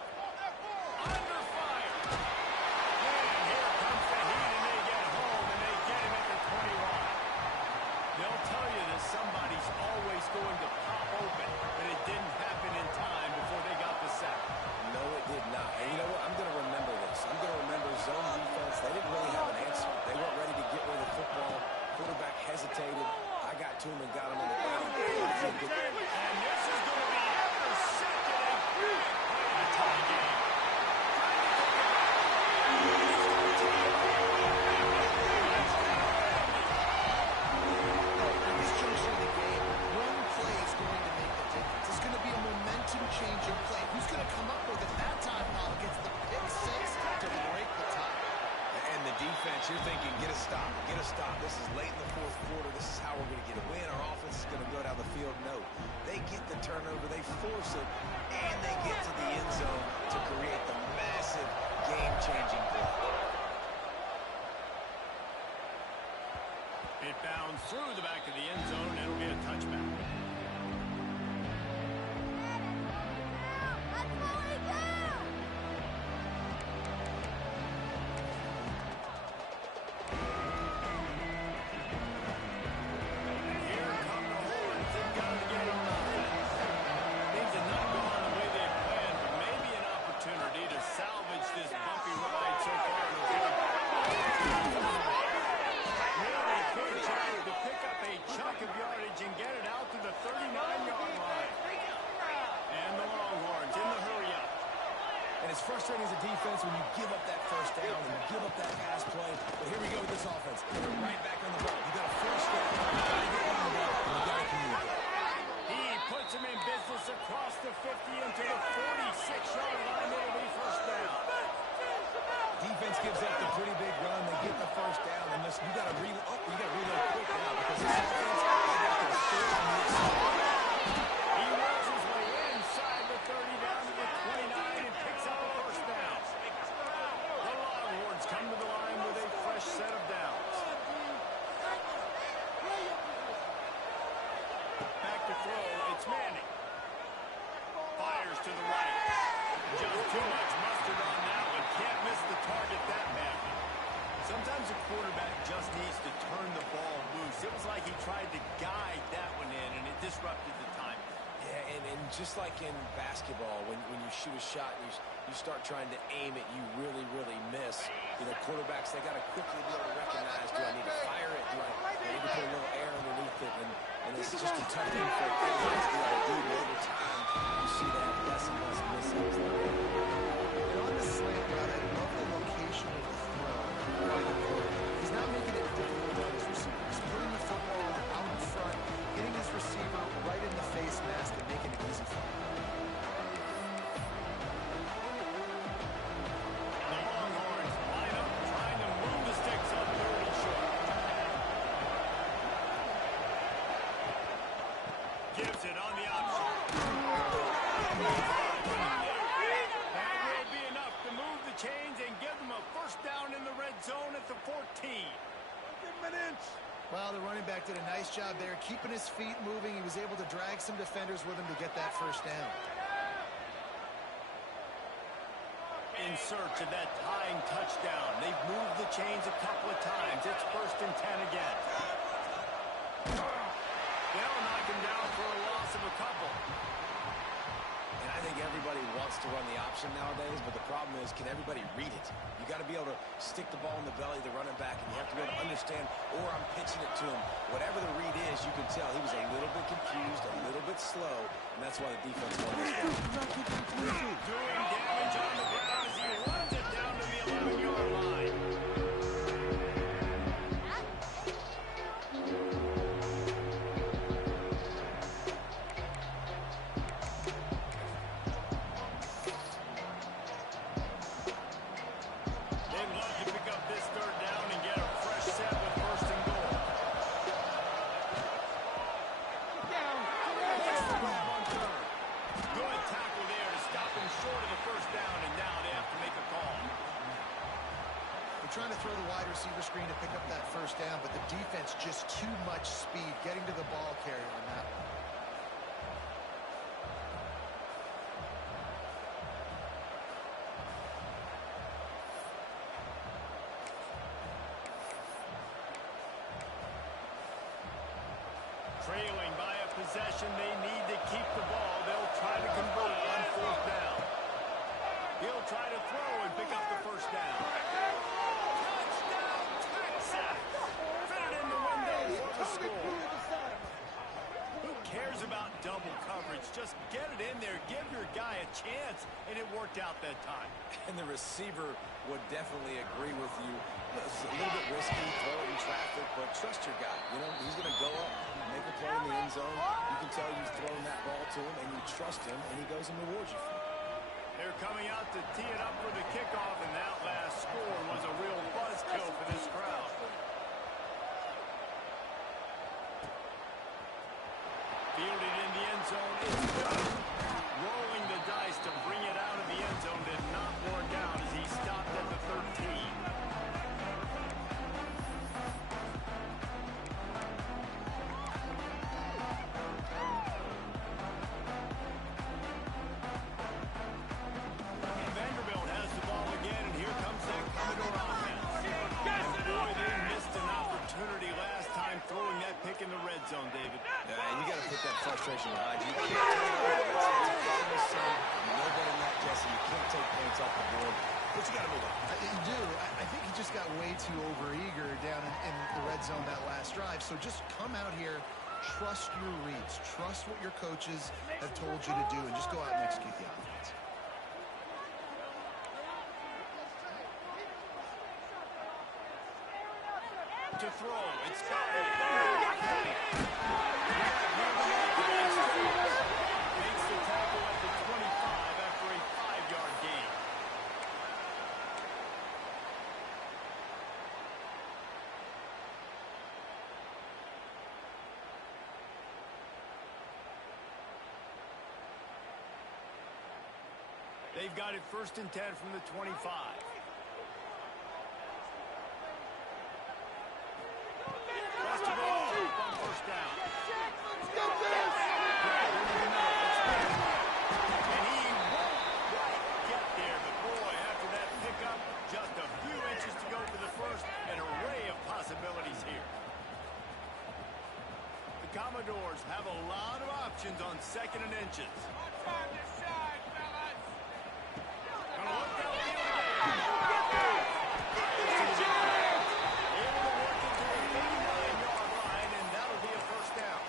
Under fire. And here comes the heat, and they get home, and they get him at the 21. They'll tell you that somebody's always going to pop open, but it didn't happen in time before they got the sack. No, it did not. And you know what? I'm going to remember this. I'm going to remember zone defense. They didn't really have an answer. They weren't ready to get rid of the football. Quarterback hesitated. I got to him and got him on the ground. And this is going to be after second and big play to tie the game. At this juncture of the game, one play is going to make the difference. It's going to be a momentum-changing play. Who's going to come up with it that time? Paul gets the pick six to break the tie. And the defense, you're thinking, get a stop, get a stop. This is late in the fourth quarter. This is how we're going to get a win. Our offense is going to go down the field. No, they get the turnover, they force it, and they get to the end zone to create the massive game-changing play. It bounds through the back of the end zone, and it'll be a touchback. It's frustrating as a defense when you give up that first down and you give up that pass play. But here we go with this offense. They're right back on the ball. You got to force that. You got to get on the ball. And you got to communicate. He puts him in business across the 50 into the 46-yard line. It'll be first down. Defense gives up the pretty big run. They get the first down, and you got to reload. You got to reload quick now because this offense they got to third on the outside. He rolls his way inside the 30 down to the 29 and picks up a first down. The Longhorns come to the line with a fresh set of downs. Back to throw, it's Manning. Fires to the right. Just too much mustard on that one. Can't miss the target that badly. Sometimes a quarterback just needs to turn the ball loose. It was like he tried to guide that one in, and it disrupted the time. Yeah, and just like in basketball, when you shoot a shot and you start trying to aim it, you really, really miss. You know, quarterbacks, they got to quickly be able to recognize, do I need to fire it? Do I need to put a little air underneath it? And it's just a tough thing for a quarterback to be able to do. But over time, you see they have less and less misses. And on the slant route, I love the location of the throw by the quarterback. He's not making it difficult on his receiver. He's putting the football out in front, hitting his receiver right in the face mask and making it easy for him. The Longhorns line up trying to move the sticks on 3rd and short. Gives it on the option. That will be enough to move the chains and give them a first down in the red zone at the 14. Give him an inch. Well, the running back did a nice job there, keeping his feet moving. He was able to drag some defenders with him to get that first down. In search of that tying touchdown. They've moved the chains a couple of times. It's 1st and 10 again. They'll knock him down for a loss of a couple. And I think everybody wants to run the option nowadays, but the problem is, can everybody read it? You got to be able to stick the ball in the belly of the running back, and you have to be able to understand, or I'm pitching it to him. Whatever the read is, you can tell he was a little bit confused, a little bit slow, and that's why the defense won this one. Doing damage on the ground as he runs it down to the 11-yard line. They'd love to pick up this 3rd down and get a fresh set with 1st and goal. grab on third. Good tackle there to stop him short of the first down, and now they have to make a call. They're trying to throw the wide receiver screen to pick up that first down, but the defense just too much speed getting to the ball carrier on that one. Trailing by a possession, they need to keep the ball. They'll try to convert on fourth down. He'll try to throw and pick up the first down. Touchdown, Texas! Fit it in the window for the score. Who cares about double coverage? Just get it in there. Give your guy a chance, and it worked out that time. And the receiver would definitely agree with you. It's a little bit risky throwing traffic, but trust your guy. You know, he's going to go up, make a play in the end zone. You can tell you've thrown that ball to him, and you trust him, and he goes and rewards you for it. They're coming out to tee it up for the kickoff, and that last score was a real buzzkill for this crowd. Fielded in the end zone. It's good. Rolling the dice to bring it out of the end zone did not work out as he stopped at the 13. Vanderbilt has the ball again, and here comes that Commodore offense. And boy, they missed an opportunity last time throwing that pick in the red zone, David. And you got to put that frustration behind you. You can't take it. It's final son. No better than that, Jesse. You can't take points off the board, but you got to move on. You do. I think he just got way too overeager down in the red zone that last drive. So just come out here, trust your reads, trust what your coaches have told you to do, and just go out and execute the offense. To throw, it's got makes the tackle at the 25 after a 5-yard gain. They've got it 1st and 10 from the 25. First of all, on first down. And he won't quite get there, but boy, after that pickup, just a few inches to go for the first, an array of possibilities here. The Commodores have a lot of options on 2nd and inches. Gonna look downfield again. Able to work it to the 39-yard line, and that'll be a first down.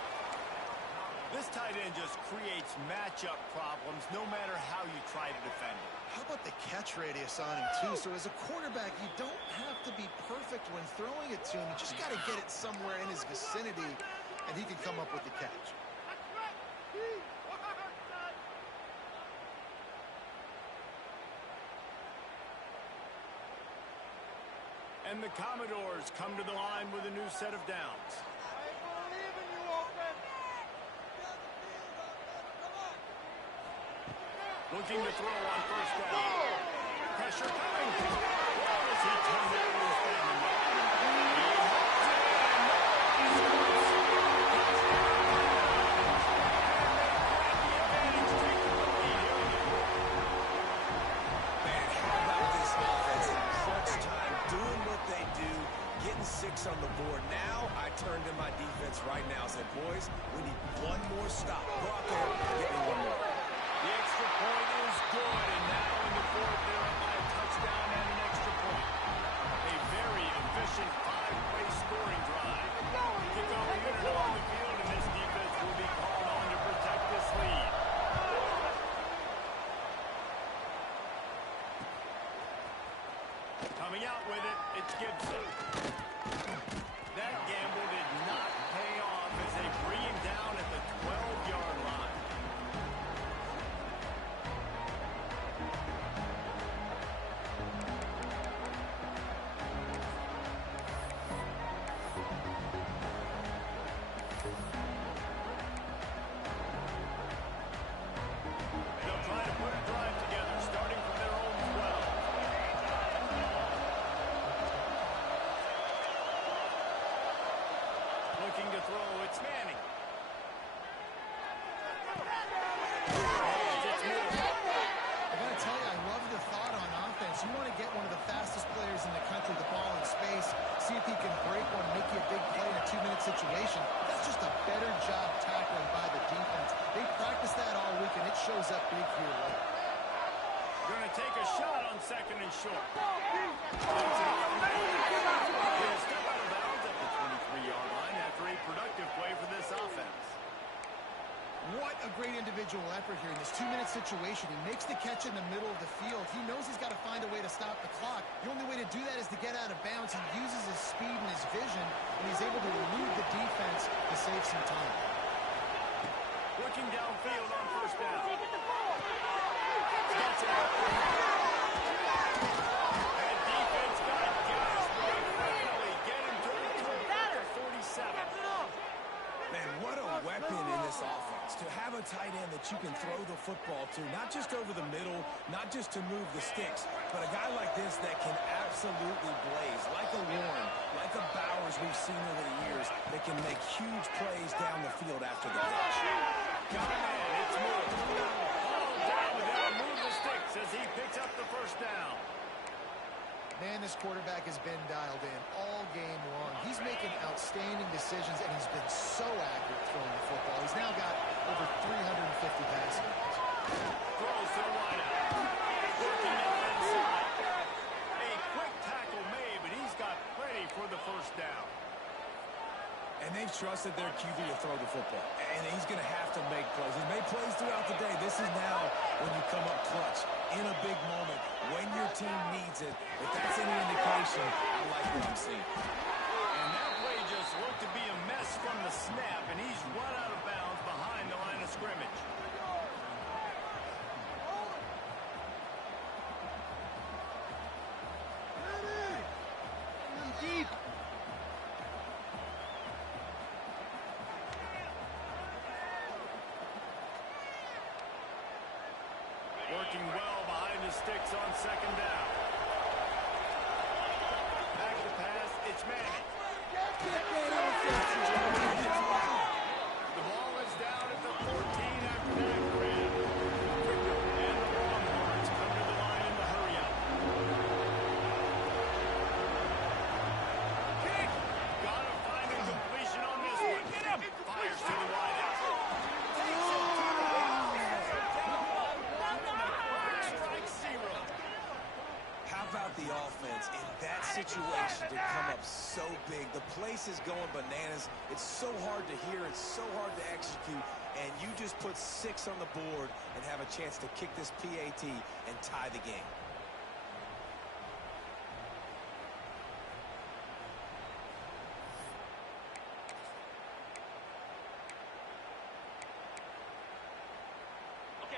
This tight end just creates matchup problems no matter how you try to defend it. How about the catch radius on him, too? So as a quarterback, you don't have to be perfect when throwing it to him. You just got to get it somewhere in his vicinity, and he can come up with the catch. And the Commodores come to the line with a new set of downs. Looking to throw on first down. Pressure coming. How does he turn that loose down? Man, how about this offense in crunch time, doing what they do, getting 6 on the board. Now I turn to my defense right now and say, boys, we need one more stop. Go out there and get me one more. The extra point is good, and now in the 4th, they're up by a touchdown and an extra point. A very efficient 5-play scoring drive. Kickoff unit on the field, and this defense will be called on to protect this lead. Coming out with it, it's Gibson. That gamble did not pay off as they bring him down at the 12-yard line. with the ball in space, see if he can break one and make you a big play in a 2-minute situation. That's just a better job tackling by the defense. They practiced that all week, and it shows up big here late. Going to take a shot on 2nd and short. He'll step out of bounds at the 23-yard line after a productive play for this offense. What a great individual effort here in this 2-minute situation. He makes the catch in the middle of the field. He knows he's got to find a way to stop the clock. The only way to do that is to get out of bounds. He uses his speed and his vision, and he's able to elude the defense to save some time. Working downfield on 1st down. And defense got gas, but they finally get him to the 47. Man, what a weapon in this offense. To have a tight end that you can throw the football to, not just over the middle, not just to move the sticks, but a guy like this that can absolutely blaze, like a Warren, like a Bowers we've seen over the years, that can make huge plays down the field after the catch. Got him in. It's moved. All down with him. Move the sticks as he picks up the 1st down. Man, this quarterback has been dialed in all game long. He's making outstanding decisions, and he's been so accurate throwing the football. He's now got over 350 passing yards. Throws to the wideout. Working down inside. A quick tackle made, but he's got plenty for the 1st down. And they've trusted their QB to throw the football. And he's going to have to make plays. He's made plays throughout the day. This is now when you come up clutch in a big moment when your team needs it. If that's any indication, I like what I'm seeing. And that play just looked to be a mess from the snap, and he's run out of bounds behind the line of scrimmage. Deep. Working well behind the sticks on 2nd down. Back to pass, it's Manning. The ball is down at the 14 after that grab. And the Longhorns come to the line in the hurry-up. Got to find a completion on this one. Fires to the wideout. Takes it to the house. Strike 0. How about the offense in that situation to come up so big? The place is going bananas. It's so hard to hear. It's so hard to execute. And you just put 6 on the board and have a chance to kick this PAT and tie the game.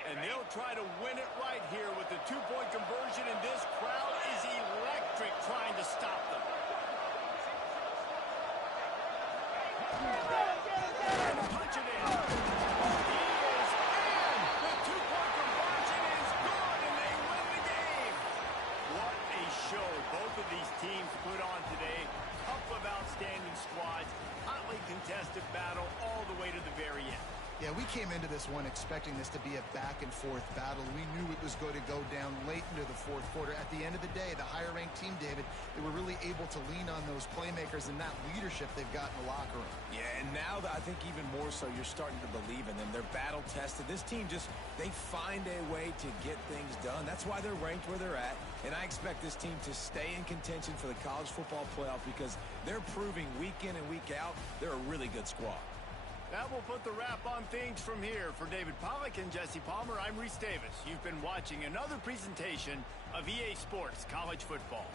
And they'll try to win it right here with the 2-point conversion, and this crowd is electric trying to stop them. And punch it in. He is in. The 2-point conversion is good, and they win the game. What a show both of these teams put on today. Couple of outstanding squads, hotly contested battle all the way to the very end. Yeah, we came into this one expecting this to be a back-and-forth battle. We knew it was going to go down late into the 4th quarter. At the end of the day, the higher-ranked team, David, they were really able to lean on those playmakers and that leadership they've got in the locker room. Yeah, and now I think even more so, you're starting to believe in them. They're battle-tested. This team they find a way to get things done. That's why they're ranked where they're at. And I expect this team to stay in contention for the college football playoff because they're proving week in and week out they're a really good squad. That will put the wrap on things from here. For David Pollack and Jesse Palmer, I'm Reese Davis. You've been watching another presentation of EA Sports College Football.